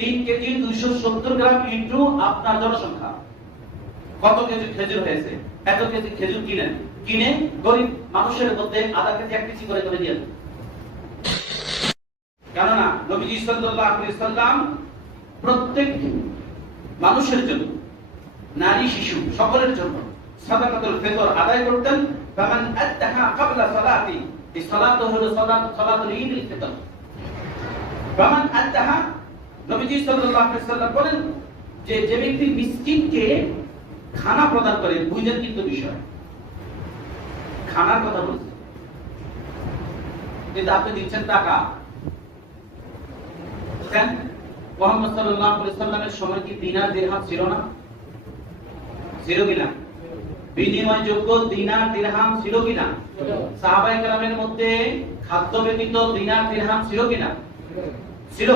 3 KG 270 গ্রাম into আপনার জনসংখ্যা, কত কেজি খেজুর হয়েছে, এত কেজি খেজুর কিনে গরিব মানুষের মধ্যে আধা কেজি 1 কেজি করে দিয়ে দেন। কেননা নবীজি সাল্লাল্লাহু আলাইহি সাল্লাম প্রত্যেক মানুষের জন্য, নারী শিশু সকলের জন্য সাদাকাতুল ফিতর আদায় করতেন। ফামান আদাহা ক্বাবলা সালাতি, এই সালাত হলো সালাতুল ঈদুল ফিতর। ফামান আদাহা, নবীজি সাল্লাল্লাহু আলাইহি সাল্লাম বলেন যে ব্যক্তি মিসকিনকে খানা প্রদান করে, বুঝেন কিন্তু বিষয় খানার কথা বলছেন, কিন্তু আপনি দিচ্ছেন টাকা। মুহাম্মদ সাল্লাল্লাহু আলাইহি সাল্লামের সময় কি দিনার দিরহাম ছিল না? ছিল কিনা? বিনিময়যোগ্য দিনার দিরহাম ছিল কিনা? সাহাবায়ে কেরামের মধ্যে খাদ্য ব্যতীত দিনার দিরহাম ছিল কিনা? ছিল।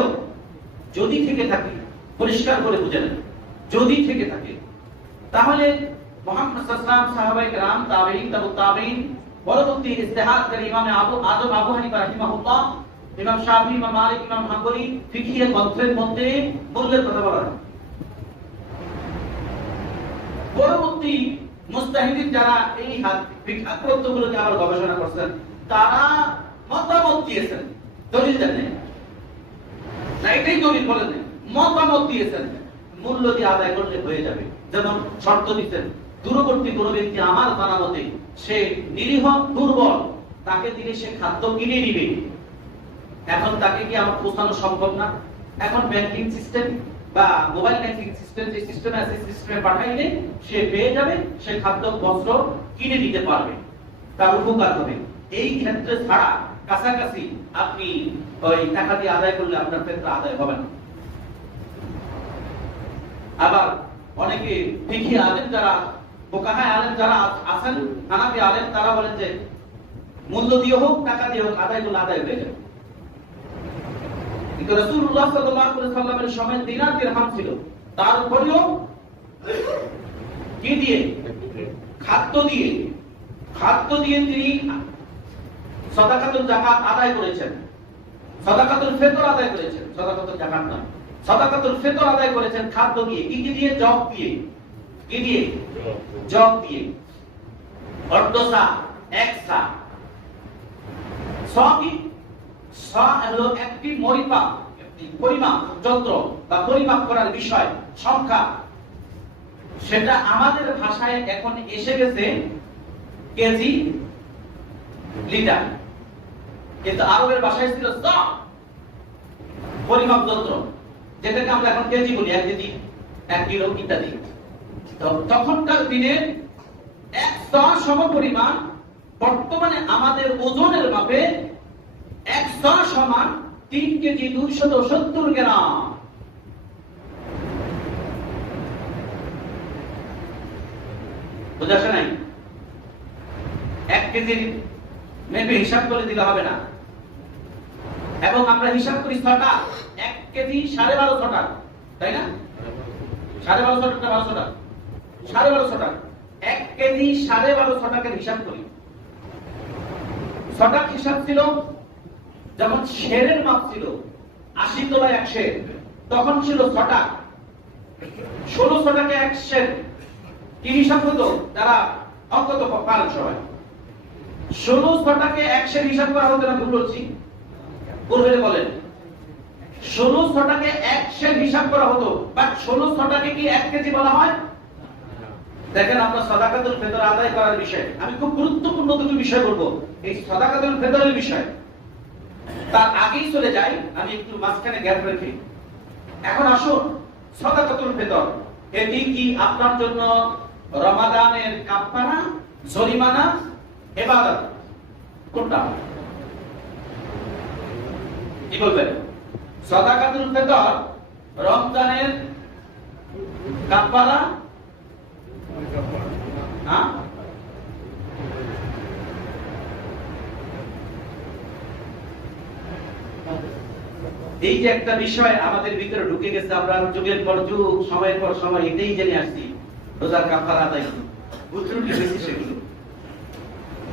যদি থেকে থাকে, পরিষ্কার করে বুঝেন, যদি থেকে থাকে, তাহলে মুহাম্মদ সাল্লাল্লাহু আলাইহি ওয়াসাল্লাম, সাহাবায়ে কেরাম, তাবেঈন, তাবউ তাবেঈন, পরবর্তী ইজতিহাদকারী ইমাম আজম আবু হানিফা রাহিমাহুল্লাহ, ইমাম শাফি, ইমাম মালিক, ইমাম হাম্বলি ফিকহের গ্রন্থের মধ্যে মূল্যের কথা বলা হয়। পরবর্তী মুস্তাহিদিন যারা এই ফিকহ গ্রন্থগুলোকে আবার গবেষণা করছেন, তারা মতামত দিয়েছেন, দলিল দেন না, এটাই দলিল বলেন না, মতামত দিয়েছেন মূল্য দিয়ে আদায় করলে হয়ে যাবে। যেমন শর্ত দিতেন, দূরবর্তী কোনো ব্যক্তি আমার জানা মতে সে নিরীহ দুর্বল, তাকে দিলে সে খাদ্য কিনে নিবে। এখন তাকে কি আমার পৌঁছানো সম্ভব না? এখন ব্যাংকিং সিস্টেম বা মোবাইল ব্যাংকিং সিস্টেম, যে সিস্টেমে আছে, সিস্টেমে পাঠাইলে সে পেয়ে যাবে, সে খাদ্য বস্ত্র কিনে নিতে পারবে, তার উপকার হবে। এই ক্ষেত্রে ছাড়া কাছাকাছি আপনি ওই টাকা দিয়ে আদায় করলে আপনার ক্ষেত্রে আদায় হবে না। আবার অনেকে ফিকহি আলেম যারা, ফুকাহা আলেম যারা আছেন, হানাফি আলেম, তারা বলেন যে মূল্য দিয়ে হোক টাকা দিয়ে হোক আদায় করলে আদায় হয়ে যাবে। কিন্তু রাসূলুল্লাহ সাল্লাল্লাহু আলাইহি সাল্লামের সময় দিনার দিরহাম ছিল, তার উপরেও কি দিয়ে? খাদ্য দিয়ে তিনি সাদাকাতুল যাকাত আদায় করেছেন, সাদাকাতুল ফিতর আদায় করেছেন, সাদাকাতুল যাকাত না, সাদাকাতুল ফিতর আদায় করেছেন খাদ্য দিয়ে। কি দিয়ে? জব দিয়ে। কি দিয়ে? জব দিয়ে। অর্ধসা, একসা। সবই হলো একটি পরিমাপ যন্ত্র বা পরিমাপ করার বিষয়, সংখ্যা। সেটা আমাদের ভাষায় এখন এসে গেছে কেজি, লিটার, কিন্তু আরবের ভাষায় ছিল পরিমাপ যন্ত্র, যেটাকে আমরা এখন কেজি বলি, 1 কেজি, 1 কিলো ইত্যাদি। তখনকার দিনে 100 সমপরিমাণ, বর্তমানে আমাদের ওজনের মাপে 100 সমান 3 কেজি 270 গ্রাম। বুঝাছে নাই? 1 কেজির মেপে হিসাব করে দিলে হবে না। এবং আমরা হিসাব করি ছটা, 1 কেজি 12.5 টাকা, তাই না? 12.5 টাকা, 1200 টাকা, 12.5 টাকা, 1 কেজি 12.5 টাকার হিসাব করি। ছটাক হিসাব ছিল, যেমন শেরের মাপ ছিল 80 তলায় 1 শের, তখন ছিল ছটা, 16 টাকা 1 শের। কি হিসাব হতো? যারা অঙ্ক তো পারেন সবাই, 16 টাকাকে 1 শের হিসাব করা হতো না? ভুল বলছি? পূর্বে বলেন 16 টাকাকে 1 শের হিসাব করা হতো, বাট 16 টাকাকে কি 1 কেজি বলা হয়? দেখেন, আমরা সাদাকাতুল ফিতর আদায় করার বিষয়, আমি খুব গুরুত্বপূর্ণ দুটো বিষয় বলবো এই সাদাকাতুল ফিতরের বিষয়। তার আগেই চলে যাই, আমি একটু মাঝখানে গ্যাপ রেখে। এখন আসুন, সাদাকাতুল ফিতর এটি কি আপনার জন্য রমাদানের কাফারা, জরিমানা, ইবাদত, কোনটা? কি বলবেন? সাদাকাতুল ফিতর রমজানের কাফারা, হ্যাঁ, এই যে একটা বিষয় আমাদের ভিতরে ঢুকে গেছে, আমরা যুগের পর যুগ, সময়ের পর সময় এটাই জেনে আসছি, রোজার কাফারা আদায় বুঝরুটি বেশি সেগুলো।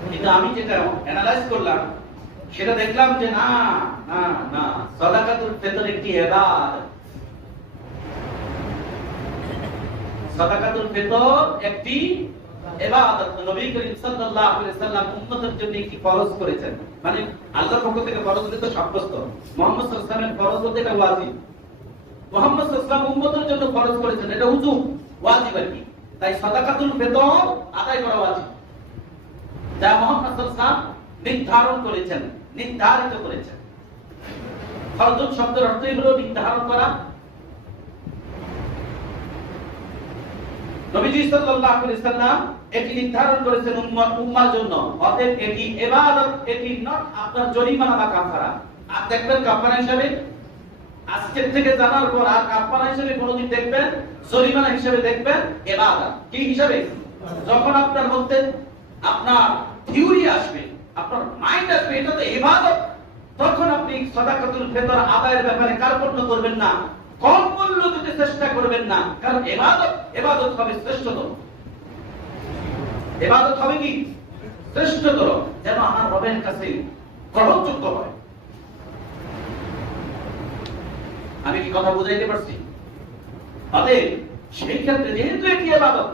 কিন্তু আমি যেটা অ্যানালাইজ করলাম, সেটা দেখলাম যে না না না, সাদাকাতুল ফিতর একটি ইবাদত, সাদাকাতুল ফিতর একটি ইবাদত। নবী করিম সাল্লাল্লাহু আলাইহি সাল্লাম উম্মতের জন্য কি ফরজ করেছেন, মানে আল্লাহর পক্ষ থেকে ফরজ হতে সাব্যস্ত। মুহাম্মদ সাল্লাল্লাহু আলাইহি ওয়াসাল্লামের ফরজ হতে এটা ওয়াজিব। মুহাম্মদ সাল্লাল্লাহু আলাইহি ওয়াসাল্লাম উম্মতের জন্য ফরজ করেছেন, এটা উজু ওয়াজিব আর কি। তাই সাদাকাতুল ফিতর আদায় করা ওয়াজিব, যা মুহাম্মদ সাল্লাল্লাহু আলাইহি ওয়াসাল্লাম নির্ধারণ করেছেন, নির্ধারিত করেছেন। ফরজ শব্দের অর্থই হলো নির্ধারণ করা। নবীজি সাল্লাল্লাহু আলাইহি ওয়াসাল্লাম এটি নির্ধারণ করেছেন উম্মার জন্য। অতএব এটি ইবাদত, এটি নট আপনার জরিমানা বা কাফারা। আর দেখবেন কাফারা হিসাবে আজকের থেকে জানার পর আর কাফারা হিসাবে কোনদিন দেখবেন, জরিমানা হিসাবে দেখবেন ইবাদত। কি হিসাবে? যখন আপনার মধ্যে আপনার থিওরি আসবে, আপনার মাইন্ড আসবে এটা তো ইবাদত, তখন আপনি সাদাকাতুল ফিতর আদায়ের ব্যাপারে কার্পণ্য করবেন না, কম মূল্য দিতে চেষ্টা করবেন না। কারণ ইবাদত হবে শ্রেষ্ঠতর। ইবাদত হবে কি? শ্রেষ্ঠতর, যেন আমার রবের কাছে গ্রহণযোগ্য হয়। আমি কি কথা বুঝাইতে পারছি? অতএব সেই ক্ষেত্রে যেহেতু এটি ইবাদত,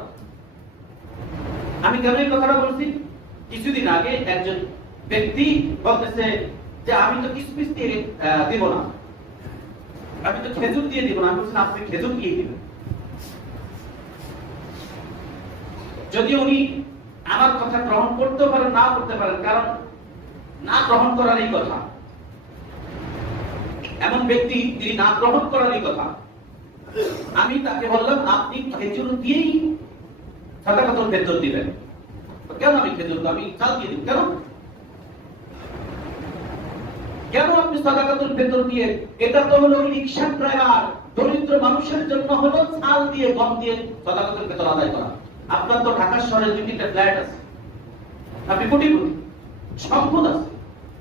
আমি কেন এই কথাটা বলছি? কিছুদিন আগে একজন ব্যক্তি বলতেছে যে আমি তো কিসমিস দিয়ে দিব না, আমি তো খেজুর দিয়ে দিব না। আমি বলছি আপনি খেজুর দিয়ে দিবেন। যদি উনি আমার কথা গ্রহণ করতে পারেন না করতে পারেন, কারণ না গ্রহণ করারই কথা। এমন ব্যক্তি তিনি না গ্রহণ করারই কথা। আমি তাকে বললাম আপনি খেজুর দিয়েই সাদাকাতুল ফিতর দিবেন। কেন আমি খেজুর, আমি চাল দিয়ে দিব কেন? কেন আপনি সাদাকাতুল ফিতর দিয়ে? এটা তো হলো রিকশা ড্রাইভার, দরিদ্র মানুষের জন্য হলো চাল দিয়ে গম দিয়ে সাদাকাতুল ফিতর আদায় করা। আপনার তো ঢাকা শহরে 2-3টা ফ্ল্যাট আছে, আপনি কোটিপতি, সম্পদ আছে,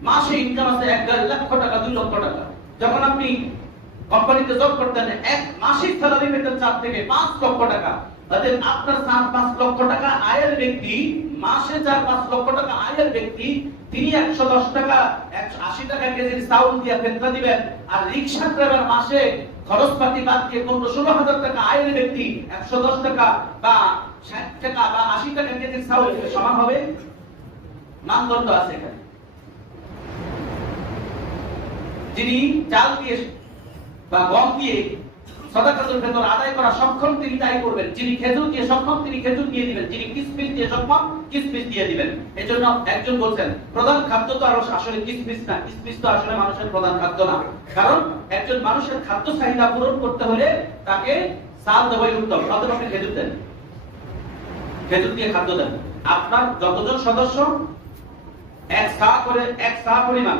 মাসে ইনকাম আছে 1-1.5 লক্ষ টাকা, 2 লক্ষ টাকা। যখন আপনি কোম্পানিতে জব করতেন, এক মাসিক স্যালারি পেতেন 4 থেকে 5 লক্ষ টাকা। তাহলে আপনার 4-5 লক্ষ টাকা আয়ের ব্যক্তি, মাসে 4-5 লক্ষ টাকা আয়ের ব্যক্তি, তিনি 110 টাকা 180 টাকা কেজির চাউল দিয়ে ফেতরা দিবেন। আর রিকশা ড্রাইভার মাসে খরচপাতি বাদ দিয়ে 15-16 হাজার টাকা আয়ের ব্যক্তি 110 টাকা বা 60 টাকা বা 80 টাকা কেজির চাউল সমান হবে? মানদণ্ড আছে এখানে। যিনি চাল দিয়ে বা গম দিয়ে সাদাকাতুল ফিতর আদায় করা সক্ষম তিনি তাই করবেন। যিনি খেজুর দিয়ে সক্ষম তিনি খেজুর দিয়ে দিবেন, যিনি কিসমিস দিয়ে সক্ষম কিসমিস দিয়ে দিবেন। এজন্য একজন বলছেন প্রধান খাদ্য তো আসলে কিসমিস না, কিসমিস তো আসলে মানুষের প্রধান খাদ্য না। কারণ একজন মানুষের খাদ্য চাহিদা পূরণ করতে হলে তাকে চাল দেওয়াই উত্তম। অথবা আপনি খেজুর দেন, খেজুর দিয়ে খাদ্য দেন। আপনার যতজন সদস্য এক সা পরিমাণ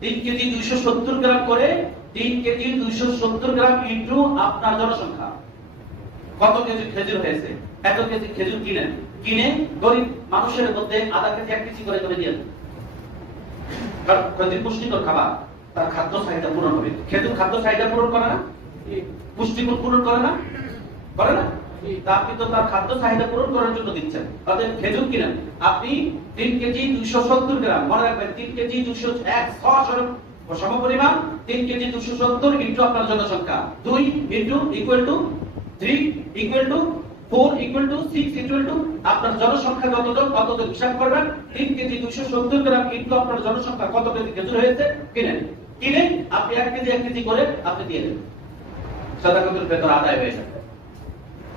3 কেজি 270 গ্রাম করে, 3 কেজি 270 গ্রাম ইনটু আপনার জনসংখ্যা, কত কেজি খেজুর হয়েছে? এত কেজি খেজুর কিনে গরিব মানুষের মধ্যে আধা কেজি 1 কেজি করে দিয়ে দেন। কারণ খেজুর পুষ্টিকর খাবার, তার খাদ্য চাহিদা পূরণ হবে। খেজুর খাদ্য চাহিদা পূরণ করে না, পুষ্টিকর পূরণ করে না, করে না? তা আপনি তো তার খাদ্য চাহিদা পূরণ করার জন্য দিচ্ছেন। অতএব খেজুর কিনেন আপনি 3 কেজি 270 গ্রাম, মনে রাখবেন 3 কেজি 201 সমপরিমাণ 3 কেজি 270 ইনটু আপনার জনসংখ্যা, 2 into equal to 3 equal to 4 equal to 6 equal to আপনার জনসংখ্যা কতজন হিসাব করবেন। 3 কেজি 270 গ্রাম ইনটু আপনার জনসংখ্যা কত কেজি খেজুর হয়েছে কিনে আপনি 1 কেজি করে আপনি দিয়ে দেন। সাদাকাতুল ফিতর আদায় হয়ে যাবে।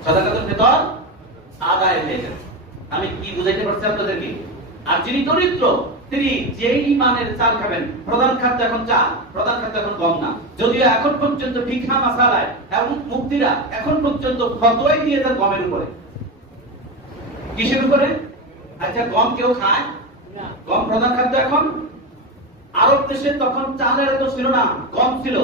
সাদাকাতুল ফিতর আদায় হয়ে যাবে। আমি কি বুঝাইতে পারছি আপনাদেরকে? আর যিনি দরিদ্র তিনি যেই মানের চাল খাবেন, প্রধান খাদ্য এখন চাল, প্রধান খাদ্য এখন গম না। যদিও এখন পর্যন্ত ভিক্ষা মাসালায় এবং মুক্তিরা এখন পর্যন্ত ফতোয়াই দিয়েছেন গমের উপরে। কিসের উপরে? আচ্ছা গম কেউ খায় না, গম প্রধান খাদ্য এখন। আরব দেশে তখন চালের এত ছিল না, গম ছিল।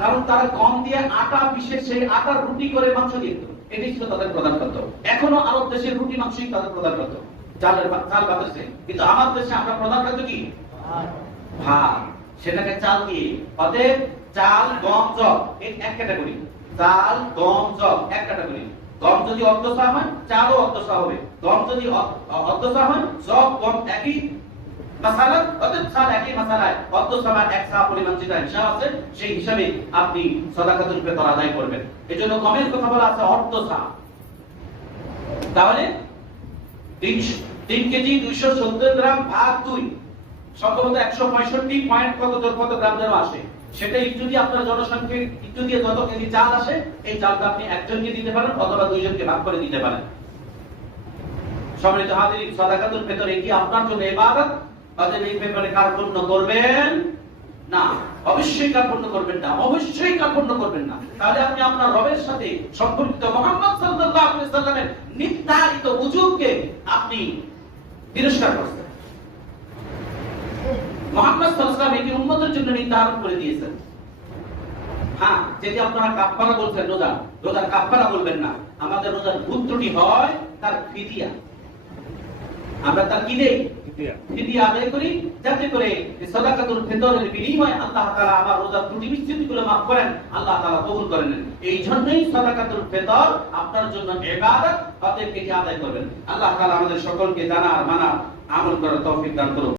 কারণ তারা গম দিয়ে আটা পিষে সেই আটার রুটি করে মাংস দিত, এটাই ছিল তাদের প্রধান খাদ্য। এখনো আরব দেশের রুটি মাংসই তাদের প্রধান খাদ্য, চাল বাতাসে। কিন্তু আমার দেশে আমরা প্রধান খাদ্য কি? ভাত, সেটাকে চাল দিয়ে। অতএব চাল গম জব এই এক ক্যাটাগরি, চাল গম জব এক ক্যাটাগরি। গম যদি অর্ধসা হয় চালও অর্ধসা হবে, গম যদি অর্ধসা হয় জব গম একই মাসালা অতএব সাল একই মাসালায় অর্ধ সবার এক সা পরিমাণ যেটা হিসাব আছে সেই হিসাবে আপনি সাদাকাতুল ফিতর আদায় করবেন। এজন্য কমের কথা বলা আছে অর্ধ সা। তাহলে 3 কেজি 270 গ্রাম ভাগ 2 সম্ভবত 165 পয়েন্ট কত গ্রাম যেন আসে। সেটা একটু দিয়ে আপনার জনসংখ্যা একটু দিয়ে যত কেজি চাল আসে এই চালটা আপনি একজনকে দিতে পারেন অথবা দুইজনকে ভাগ করে দিতে পারেন। সম্মানিত হাজিরিন, সাদাকাতুল ফিতর কি আপনার জন্য ইবাদত? অতএব এই ব্যাপারে কার্পণ্য করবেন না, অবশ্যই কার্পণ্য করবেন না, অবশ্যই কার্পণ্য করবেন না। তাহলে আপনি আপনার রবের সাথে সম্পর্কিত মুহাম্মদ সাল্লাল্লাহু আলাইহি ওয়াসাল্লামের নির্ধারিত উজুবকে আপনি তিরস্কার করছেন। মুহাম্মদ সাল্লাল্লাহু আলাইহি ওয়াসাল্লাম এটি উম্মতের জন্য নির্ধারণ করে দিয়েছেন। হ্যাঁ, যদি আপনারা কাফারা বলছেন রোজার কাফারা বলবেন না। আমাদের রোজার ভুল ত্রুটি হয় তার ফিদিয়া, আমরা তার কি দেই? ফিদিয়া আদায় করি, যাতে করে সাদাকাতুল ফিতরের বিনিময়ে আল্লাহ তাআলা আমার রোজার ত্রুটি বিচ্যুতিগুলো মাফ করেন, আল্লাহ তাআলা কবুল করেন। এই জন্যই সাদাকাতুল ফিতর আপনার জন্য ইবাদত, অতএব এটি আদায় করবেন। আল্লাহ তাআলা আমাদের সকলকে জানা আর মানা আমল করার তৌফিক দান করুন।